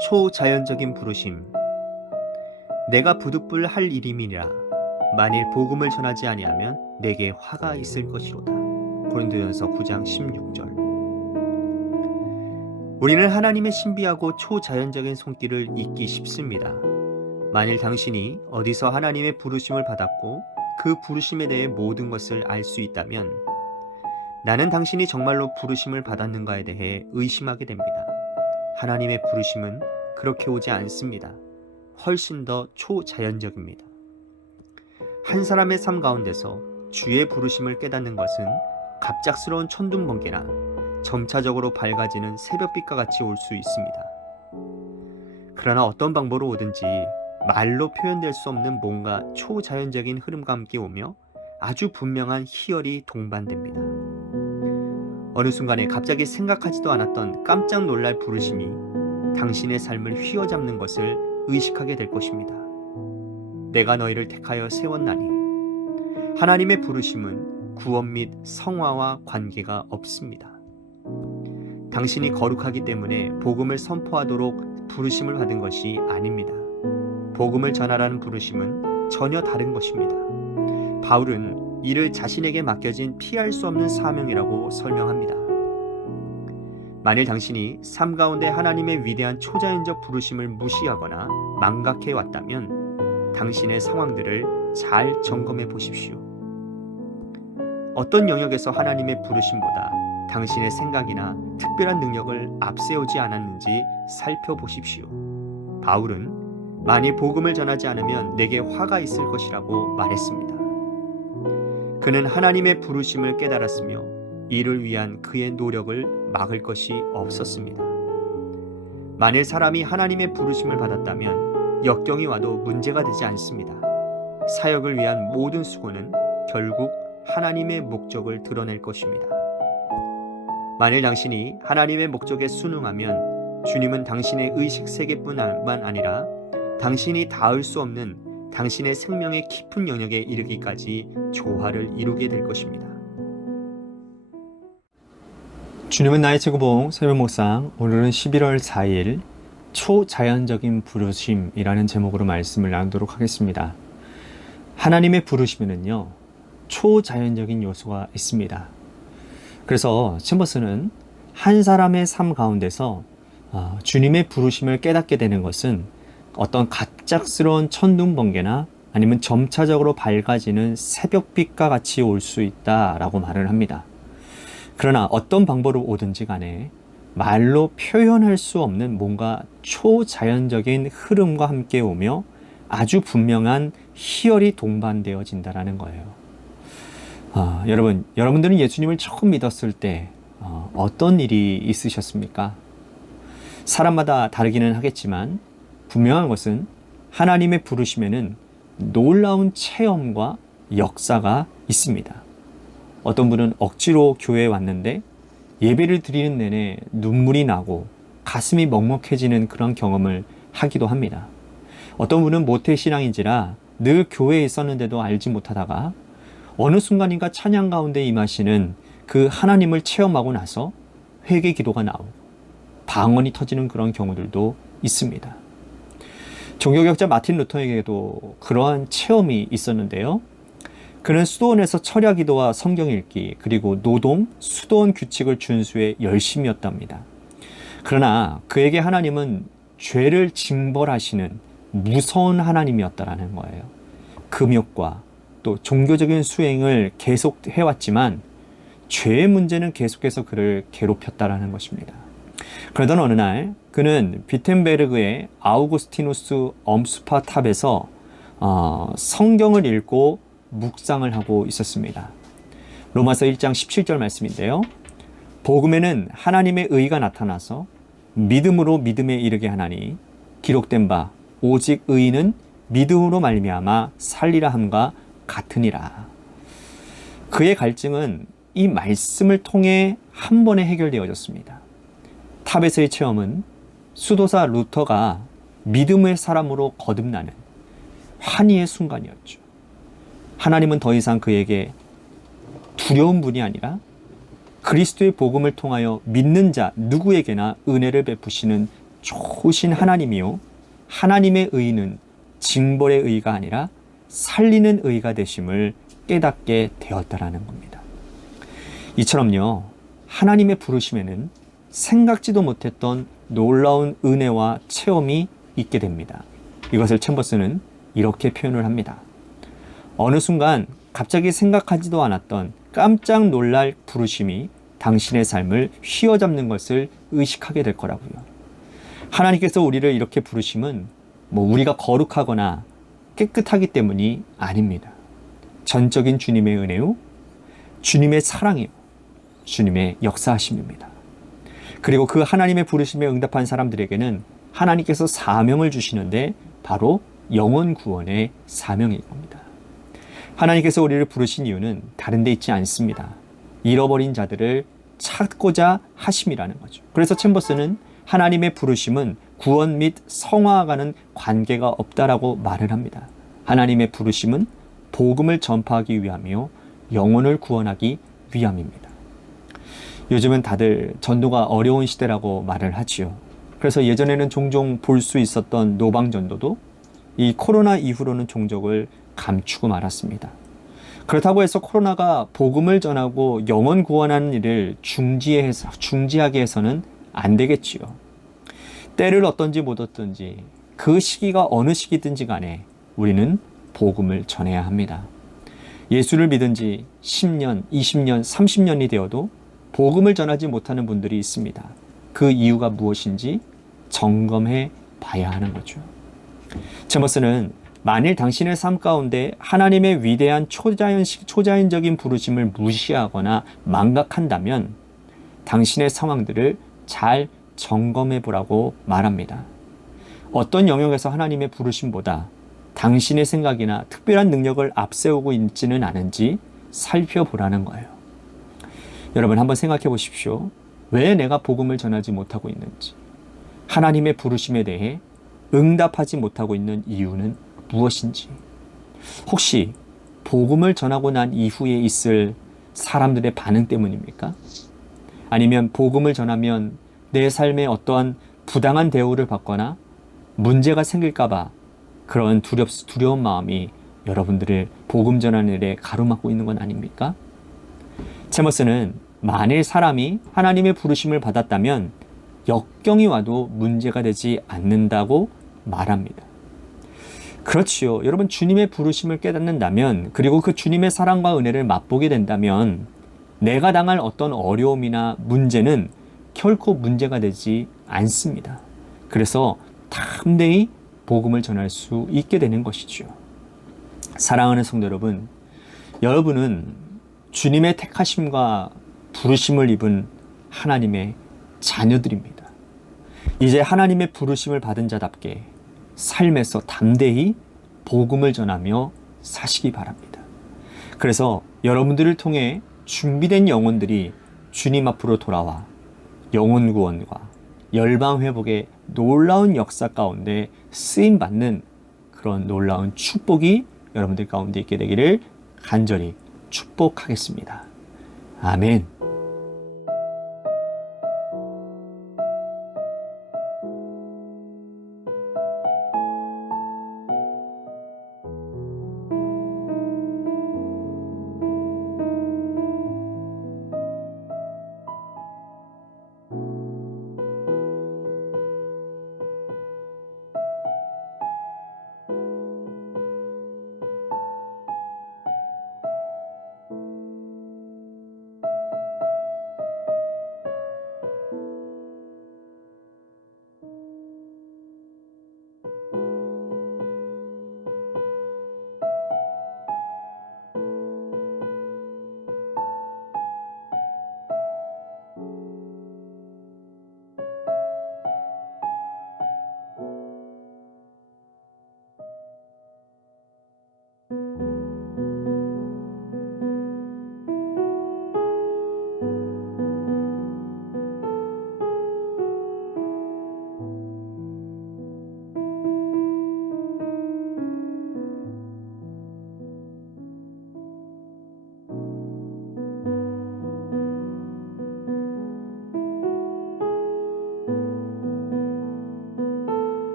초자연적인 부르심. 내가 부득불 할 일임이니라. 만일 복음을 전하지 아니하면 내게 화가 있을 것이로다. 고린도전서 9장 16절. 우리는 하나님의 신비하고 초자연적인 손길을 잊기 쉽습니다. 만일 당신이 어디서 하나님의 부르심을 받았고 그 부르심에 대해 모든 것을 알 수 있다면 나는 당신이 정말로 부르심을 받았는가에 대해 의심하게 됩니다. 하나님의 부르심은 그렇게 오지 않습니다. 훨씬 더 초자연적입니다. 한 사람의 삶 가운데서 주의 부르심을 깨닫는 것은 갑작스러운 천둥번개나 점차적으로 밝아지는 새벽빛과 같이 올 수 있습니다. 그러나 어떤 방법으로 오든지 말로 표현될 수 없는 뭔가 초자연적인 흐름과 함께 오며 아주 분명한 희열이 동반됩니다. 어느 순간에 갑자기 생각하지도 않았던 깜짝 놀랄 부르심이 당신의 삶을 휘어잡는 것을 의식하게 될 것입니다. 내가 너희를 택하여 세웠나니. 하나님의 부르심은 구원 및 성화와 관계가 없습니다. 당신이 거룩하기 때문에 복음을 선포하도록 부르심을 받은 것이 아닙니다. 복음을 전하라는 부르심은 전혀 다른 것입니다. 바울은 이를 자신에게 맡겨진 피할 수 없는 사명이라고 설명합니다. 만일 당신이 삶 가운데 하나님의 위대한 초자연적 부르심을 무시하거나 망각해 왔다면 당신의 상황들을 잘 점검해 보십시오. 어떤 영역에서 하나님의 부르심보다 당신의 생각이나 특별한 능력을 앞세우지 않았는지 살펴보십시오. 바울은 만일 복음을 전하지 않으면 내게 화가 있을 것이라고 말했습니다. 그는 하나님의 부르심을 깨달았으며 이를 위한 그의 노력을 막을 것이 없었습니다. 만일 사람이 하나님의 부르심을 받았다면 역경이 와도 문제가 되지 않습니다. 사역을 위한 모든 수고는 결국 하나님의 목적을 드러낼 것입니다. 만일 당신이 하나님의 목적에 순응하면 주님은 당신의 의식 세계뿐만 아니라 당신이 닿을 수 없는 당신의 생명의 깊은 영역에 이르기까지 조화를 이루게 될 것입니다. 주님은 나의 최고봉 새벽 묵상, 오늘은 11월 4일 초자연적인 부르심이라는 제목으로 말씀을 나누도록 하겠습니다. 하나님의 부르심에는요, 초자연적인 요소가 있습니다. 그래서 챔버스는 한 사람의 삶 가운데서 주님의 부르심을 깨닫게 되는 것은 어떤 갑작스러운 천둥번개나 아니면 점차적으로 밝아지는 새벽빛과 같이 올 수 있다라고 말을 합니다. 그러나 어떤 방법으로 오든지 간에 말로 표현할 수 없는 뭔가 초자연적인 흐름과 함께 오며 아주 분명한 희열이 동반되어진다라는 거예요. 여러분들은 예수님을 처음 믿었을 때 어떤 일이 있으셨습니까? 사람마다 다르기는 하겠지만 분명한 것은 하나님의 부르심에는 놀라운 체험과 역사가 있습니다. 어떤 분은 억지로 교회에 왔는데 예배를 드리는 내내 눈물이 나고 가슴이 먹먹해지는 그런 경험을 하기도 합니다. 어떤 분은 모태신앙인지라 늘 교회에 있었는데도 알지 못하다가 어느 순간인가 찬양 가운데 임하시는 그 하나님을 체험하고 나서 회개 기도가 나오고 방언이 터지는 그런 경우들도 있습니다. 종교개혁자 마틴 루터에게도 그러한 체험이 있었는데요. 그는 수도원에서 철야 기도와 성경 읽기 그리고 노동, 수도원 규칙을 준수해 열심이었답니다. 그러나 그에게 하나님은 죄를 징벌하시는 무서운 하나님이었다라는 거예요. 금욕과 또 종교적인 수행을 계속 해왔지만 죄의 문제는 계속해서 그를 괴롭혔다라는 것입니다. 그러던 어느 날 그는 비텐베르그의 아우구스티누스 엄수파 탑에서 성경을 읽고 묵상을 하고 있었습니다. 로마서 1장 17절 말씀인데요. 복음에는 하나님의 의가 나타나서 믿음으로 믿음에 이르게 하나니 기록된 바 오직 의인은 믿음으로 말미암아 살리라 함과 같으니라. 그의 갈증은 이 말씀을 통해 한 번에 해결되어졌습니다. 탑에서의 체험은 수도사 루터가 믿음의 사람으로 거듭나는 환희의 순간이었죠. 하나님은 더 이상 그에게 두려운 분이 아니라 그리스도의 복음을 통하여 믿는 자 누구에게나 은혜를 베푸시는 좋으신 하나님이요, 하나님의 의는 징벌의 의가 아니라 살리는 의가 되심을 깨닫게 되었다라는 겁니다. 이처럼요, 하나님의 부르심에는 생각지도 못했던 놀라운 은혜와 체험이 있게 됩니다. 이것을 챔버스는 이렇게 표현을 합니다. 어느 순간 갑자기 생각하지도 않았던 깜짝 놀랄 부르심이 당신의 삶을 휘어잡는 것을 의식하게 될 거라고요. 하나님께서 우리를 이렇게 부르심은 우리가 거룩하거나 깨끗하기 때문이 아닙니다. 전적인 주님의 은혜요, 주님의 사랑이요, 주님의 역사하심입니다. 그리고 그 하나님의 부르심에 응답한 사람들에게는 하나님께서 사명을 주시는데 바로 영혼 구원의 사명일 겁니다. 하나님께서 우리를 부르신 이유는 다른 데 있지 않습니다. 잃어버린 자들을 찾고자 하심이라는 거죠. 그래서 챔버스는 하나님의 부르심은 구원 및 성화와는 관계가 없다라고 말을 합니다. 하나님의 부르심은 복음을 전파하기 위함이요, 영혼을 구원하기 위함입니다. 요즘은 다들 전도가 어려운 시대라고 말을 하지요. 그래서 예전에는 종종 볼 수 있었던 노방전도도 이 코로나 이후로는 종적을 감추고 말았습니다. 그렇다고 해서 코로나가 복음을 전하고 영혼 구원하는 일을 중지하게 해서는 안 되겠지요. 때를 얻든지 못 얻든지 그 시기가 어느 시기든지 간에 우리는 복음을 전해야 합니다. 예수를 믿은 지 10년, 20년, 30년이 되어도 복음을 전하지 못하는 분들이 있습니다. 그 이유가 무엇인지 점검해 봐야 하는 거죠. 제머스는 만일 당신의 삶 가운데 하나님의 위대한 초자연적인 부르심을 무시하거나 망각한다면 당신의 상황들을 잘 점검해 보라고 말합니다. 어떤 영역에서 하나님의 부르심보다 당신의 생각이나 특별한 능력을 앞세우고 있지는 않은지 살펴보라는 거예요. 여러분 한번 생각해 보십시오. 왜 내가 복음을 전하지 못하고 있는지, 하나님의 부르심에 대해 응답하지 못하고 있는 이유는 무엇인지, 혹시 복음을 전하고 난 이후에 있을 사람들의 반응 때문입니까? 아니면 복음을 전하면 내 삶에 어떠한 부당한 대우를 받거나 문제가 생길까봐 그런 두려운 마음이 여러분들을 복음 전하는 일에 가로막고 있는 건 아닙니까? 제머스는 만일 사람이 하나님의 부르심을 받았다면 역경이 와도 문제가 되지 않는다고 말합니다. 그렇지요. 여러분, 주님의 부르심을 깨닫는다면, 그리고 그 주님의 사랑과 은혜를 맛보게 된다면 내가 당할 어떤 어려움이나 문제는 결코 문제가 되지 않습니다. 그래서 담대히 복음을 전할 수 있게 되는 것이죠. 사랑하는 성도 여러분, 여러분은 주님의 택하심과 부르심을 입은 하나님의 자녀들입니다. 이제 하나님의 부르심을 받은 자답게 삶에서 담대히 복음을 전하며 사시기 바랍니다. 그래서 여러분들을 통해 준비된 영혼들이 주님 앞으로 돌아와 영혼 구원과 열방 회복의 놀라운 역사 가운데 쓰임 받는 그런 놀라운 축복이 여러분들 가운데 있게 되기를 간절히 축복하겠습니다. 아멘.